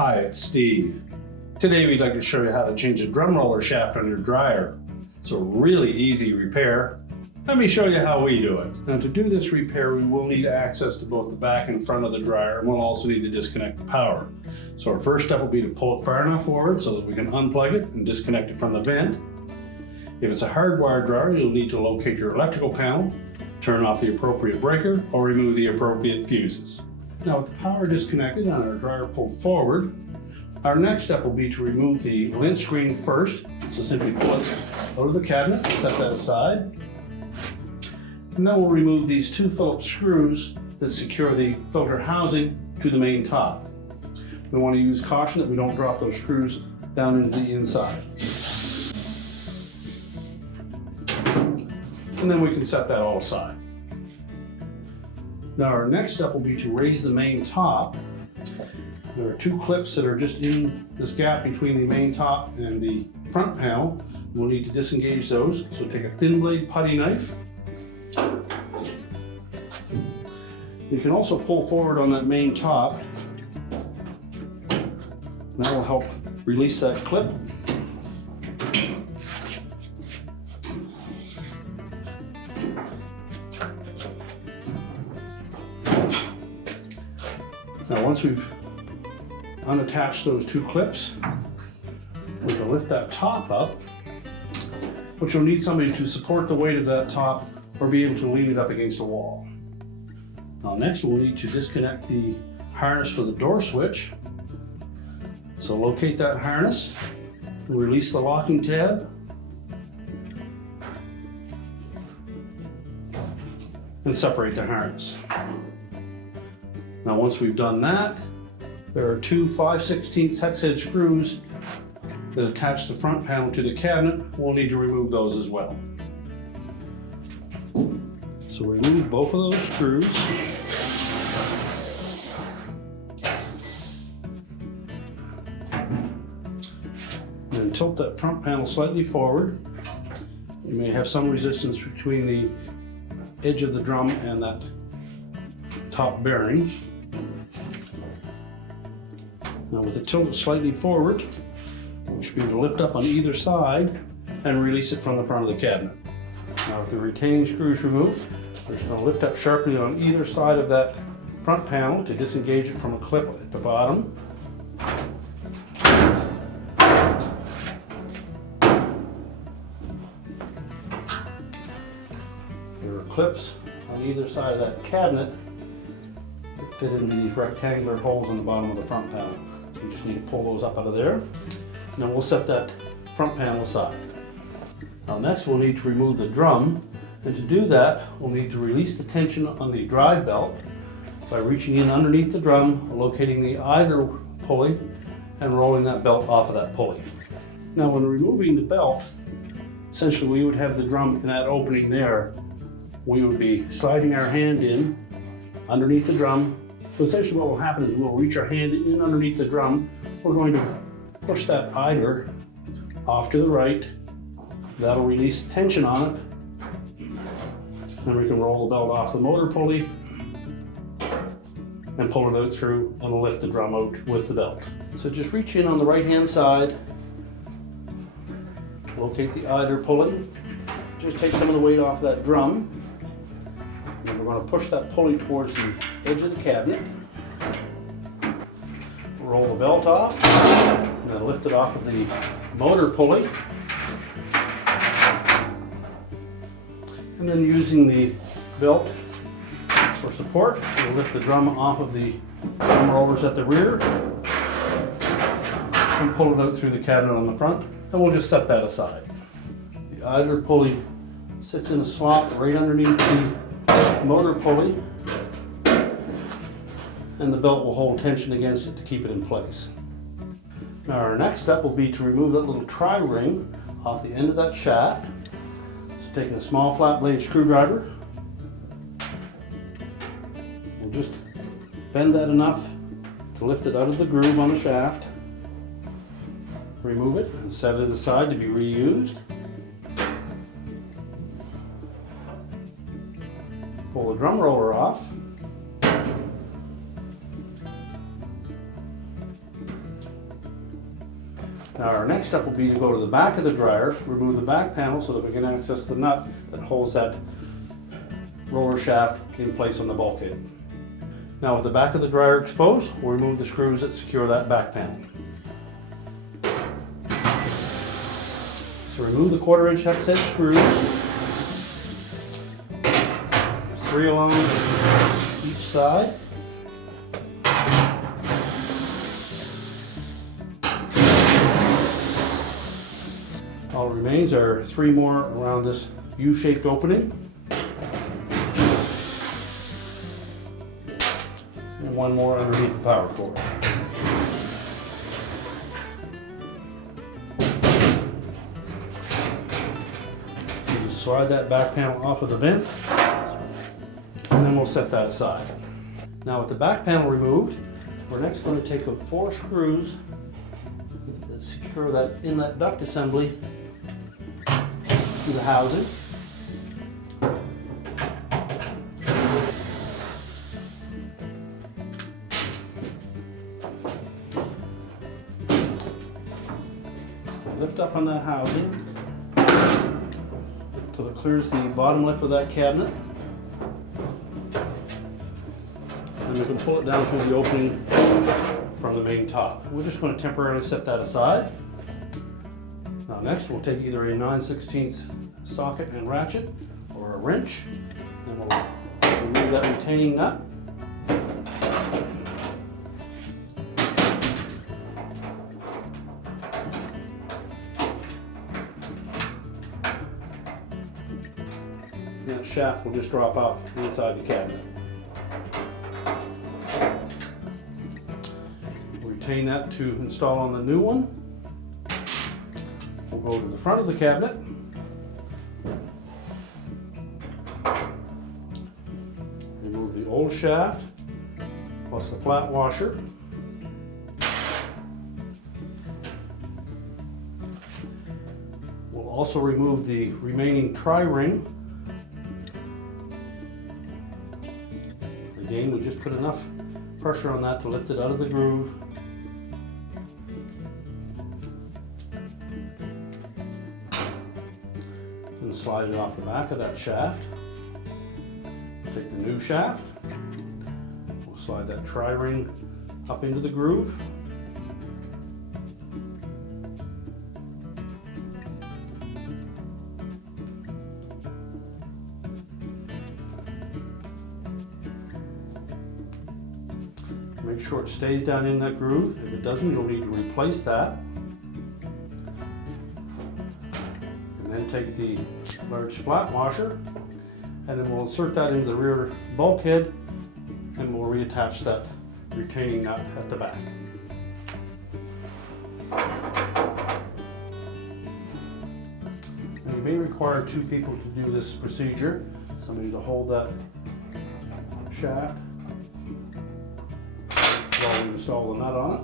Hi, it's Steve. Today we'd like to show you how to change a drum roller shaft on your dryer. It's a really easy repair. Let me show you how we do it. Now to do this repair we will need access to both the back and front of the dryer, and we'll also need to disconnect the power. So our first step will be to pull it far enough forward so that we can unplug it and disconnect it from the vent. If it's a hardwired dryer, you'll need to locate your electrical panel, turn off the appropriate breaker, or remove the appropriate fuses. Now with the power disconnected and our dryer pulled forward, our next step will be to remove the lint screen first. So simply pull it out of the cabinet and set that aside. And then we'll remove these two Phillips screws that secure the filter housing to the main top. We want to use caution that we don't drop those screws down into the inside. And then we can set that all aside. Now our next step will be to raise the main top. There are two clips that are just in this gap between the main top and the front panel. We'll need to disengage those. So take a thin blade putty knife. You can also pull forward on that main top. That will help release that clip. Now once we've unattached those two clips, we can lift that top up, but you'll need somebody to support the weight of that top or be able to lean it up against the wall. Now next we'll need to disconnect the harness for the door switch. So locate that harness, and release the locking tab, and separate the harness. Now once we've done that, there are two 5/16 hex head screws that attach the front panel to the cabinet. We'll need to remove those as well. So remove both of those screws. Then tilt that front panel slightly forward. You may have some resistance between the edge of the drum and that top bearing. Now with it tilted slightly forward, you should be able to lift up on either side and release it from the front of the cabinet. Now with the retaining screws removed, we're just going to lift up sharply on either side of that front panel to disengage it from a clip at the bottom. There are clips on either side of that cabinet that fit into these rectangular holes in the bottom of the front panel. You just need to pull those up out of there. And then we'll set that front panel aside. Now next we'll need to remove the drum. And to do that, we'll need to release the tension on the drive belt by reaching in underneath the drum, locating the idler pulley, and rolling that belt off of that pulley. Now when removing the belt, essentially we would have the drum in that opening there. We would be sliding our hand in underneath the drum. So essentially what will happen is we'll reach our hand in underneath the drum. We're going to push that idler off to the right. That'll release tension on it. Then we can roll the belt off the motor pulley and pull it out through, and we'll lift the drum out with the belt. So just reach in on the right hand side, locate the idler pulley, just take some of the weight off that drum. And we're going to push that pulley towards the edge of the cabinet. Roll the belt off, and then lift it off of the motor pulley. And then using the belt for support, we'll lift the drum off of the drum rollers at the rear and pull it out through the cabinet on the front, and we'll just set that aside. The idler pulley sits in a slot right underneath the motor pulley, and the belt will hold tension against it to keep it in place. Now our next step will be to remove that little tri-ring off the end of that shaft. So taking a small flat blade screwdriver, we'll just bend that enough to lift it out of the groove on the shaft, remove it and set it aside to be reused. Pull the drum roller off. Now our next step will be to go to the back of the dryer, remove the back panel so that we can access the nut that holds that roller shaft in place on the bulkhead. Now with the back of the dryer exposed, we'll remove the screws that secure that back panel. So remove the 1/4" hex head screws, 3 along each side. All that remains are 3 more around this U-shaped opening. And 1 more underneath the power cord. So just slide that back panel off of the vent, and then we'll set that aside. Now with the back panel removed, we're next going to take 4 screws that secure that inlet duct assembly to the housing. Lift up on that housing until it clears the bottom lip of that cabinet. And we can pull it down through the opening from the main top. We're just going to temporarily set that aside. Now next we'll take either a 9/16 socket and ratchet or a wrench, and we'll remove that retaining nut. And that shaft will just drop off inside the cabinet. Retain that to install on the new one. We'll go to the front of the cabinet. Remove the old shaft plus the flat washer. We'll also remove the remaining tri-ring. Again, we just put enough pressure on that to lift it out of the groove. And slide it off the back of that shaft. Take the new shaft. We'll slide that tri-ring up into the groove. Make sure it stays down in that groove. If it doesn't, you'll need to replace that. And then take the large flat washer, and then we'll insert that into the rear bulkhead, and we'll reattach that retaining nut at the back. Now you may require 2 people to do this procedure. Somebody to hold that shaft while we install the nut on it.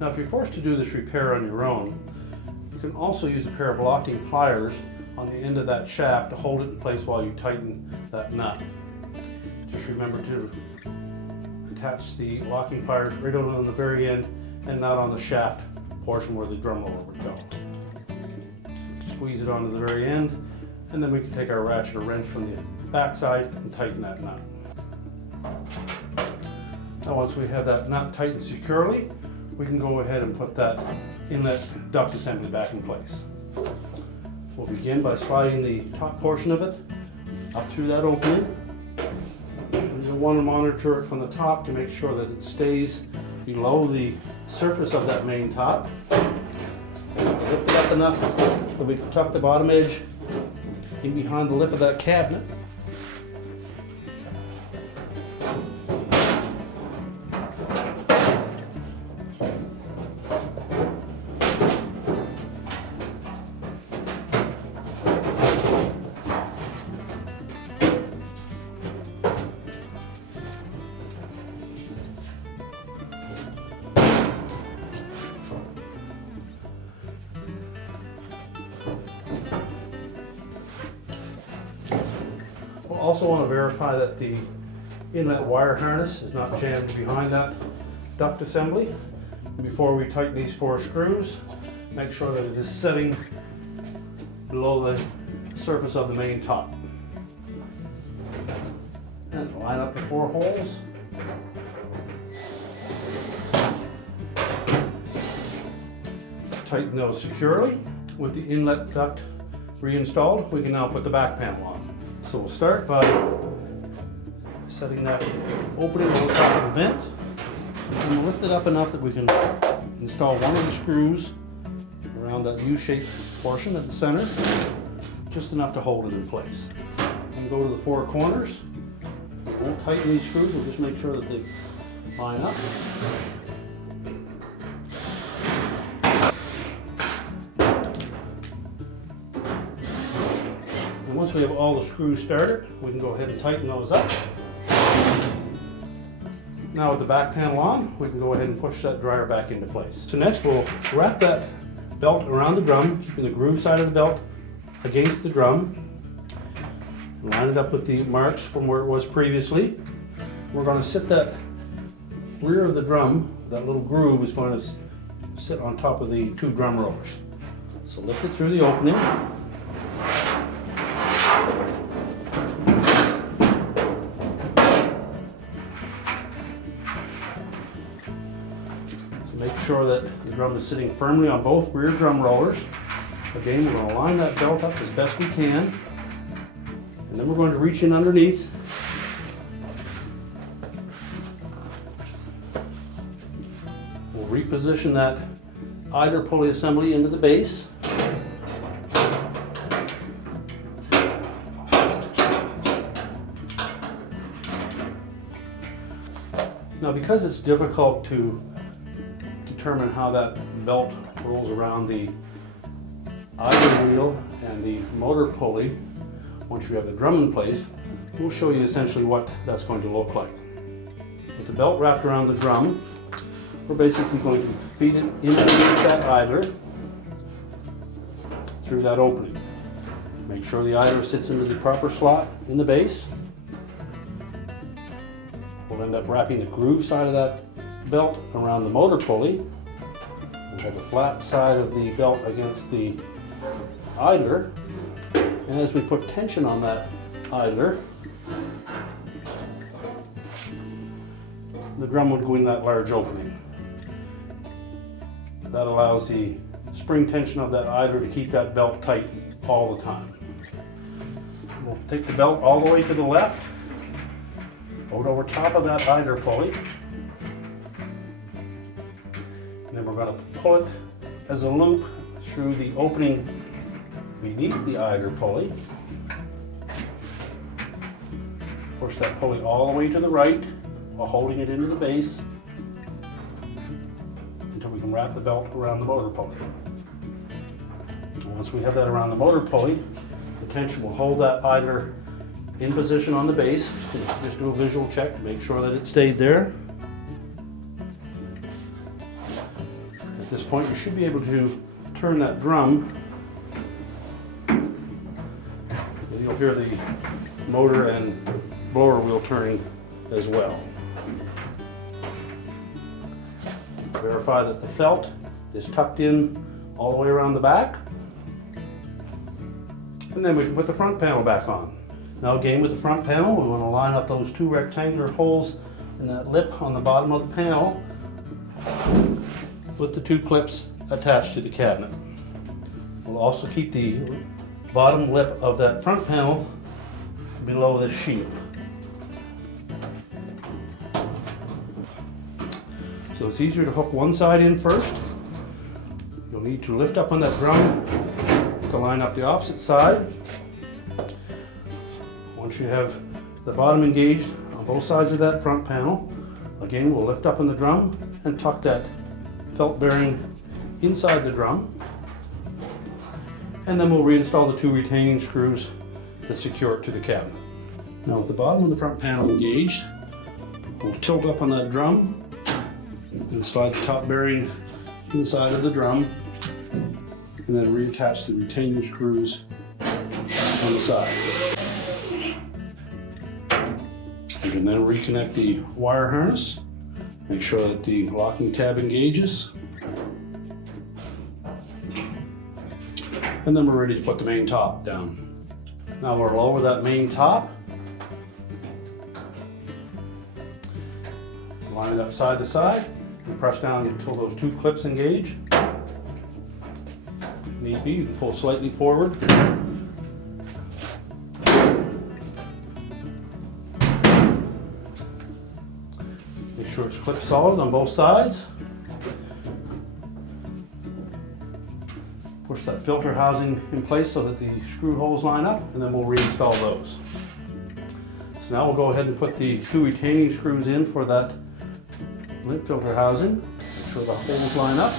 Now if you're forced to do this repair on your own, you can also use a pair of locking pliers on the end of that shaft to hold it in place while you tighten that nut. Just remember to attach the locking pliers right on the very end and not on the shaft portion where the drum roller would go. Squeeze it onto the very end, and then we can take our ratchet or wrench from the back side and tighten that nut. Now once we have that nut tightened securely, we can go ahead and put that inlet duct assembly back in place. We'll begin by sliding the top portion of it up through that opening. You'll want to monitor it from the top to make sure that it stays below the surface of that main top. Lift it up enough that we can tuck the bottom edge in behind the lip of that cabinet. Also want to verify that the inlet wire harness is not jammed behind that duct assembly. Before we tighten these 4 screws, make sure that it is setting below the surface of the main top. And line up the 4 holes. Tighten those securely. With the inlet duct reinstalled, we can now put the back panel on. So we'll start by setting that opening on the top of the vent, and we'll lift it up enough that we can install one of the screws around that U-shaped portion at the center, just enough to hold it in place. And go to the 4 corners. We won't tighten these screws, we'll just make sure that they line up. And once we have all the screws started, we can go ahead and tighten those up. Now with the back panel on, we can go ahead and push that dryer back into place. So next we'll wrap that belt around the drum, keeping the groove side of the belt against the drum. Line it up with the marks from where it was previously. We're going to sit that rear of the drum, that little groove is going to sit on top of the 2 drum rollers. So lift it through the opening. Make sure that the drum is sitting firmly on both rear drum rollers. Again, we're going to line that belt up as best we can. And then we're going to reach in underneath. We'll reposition that idler pulley assembly into the base. Now, because it's difficult to determine how that belt rolls around the idler wheel and the motor pulley, once you have the drum in place, we'll show you essentially what that's going to look like. With the belt wrapped around the drum, we're basically going to feed it into that idler through that opening. Make sure the idler sits into the proper slot in the base. We'll end up wrapping the groove side of that belt around the motor pulley. We'll have the flat side of the belt against the idler. And as we put tension on that idler, the drum would go in that large opening. That allows the spring tension of that idler to keep that belt tight all the time. We'll take the belt all the way to the left, hold over top of that idler pulley, and then we're going to pull it as a loop through the opening beneath the idler pulley. Push that pulley all the way to the right while holding it into the base until we can wrap the belt around the motor pulley. And once we have that around the motor pulley, the tension will hold that idler in position on the base. Just do a visual check to make sure that it stayed there. At this point, you should be able to turn that drum. You'll hear the motor and blower wheel turning as well. Verify that the felt is tucked in all the way around the back. And then we can put the front panel back on. Now again, with the front panel, we want to line up those 2 rectangular holes in that lip on the bottom of the panel with the 2 clips attached to the cabinet. We'll also keep the bottom lip of that front panel below this shield. So it's easier to hook one side in first. You'll need to lift up on that drum to line up the opposite side. Once you have the bottom engaged on both sides of that front panel, again we'll lift up on the drum and tuck that felt bearing inside the drum. And then we'll reinstall the 2 retaining screws to secure it to the cabinet. Now with the bottom of the front panel engaged, we'll tilt up on that drum and slide the top bearing inside of the drum, and then reattach the retaining screws on the side. You can then reconnect the wire harness. Make sure that the locking tab engages. And then we're ready to put the main top down. Now we'll lower that main top. Line it up side to side and press down until those two clips engage. If need be, you can pull slightly forward. Make sure it's clipped solid on both sides. Push that filter housing in place so that the screw holes line up, and then we'll reinstall those. So now we'll go ahead and put the two retaining screws in for that lint filter housing. Make sure the holes line up.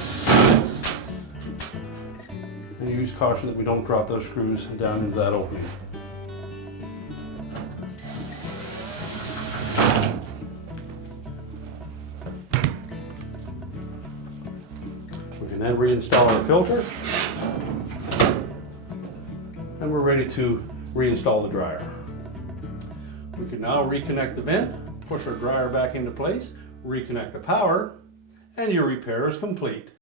And use caution that we don't drop those screws down into that opening. We can then reinstall our filter. And we're ready to reinstall the dryer. We can now reconnect the vent, push our dryer back into place, reconnect the power, and your repair is complete.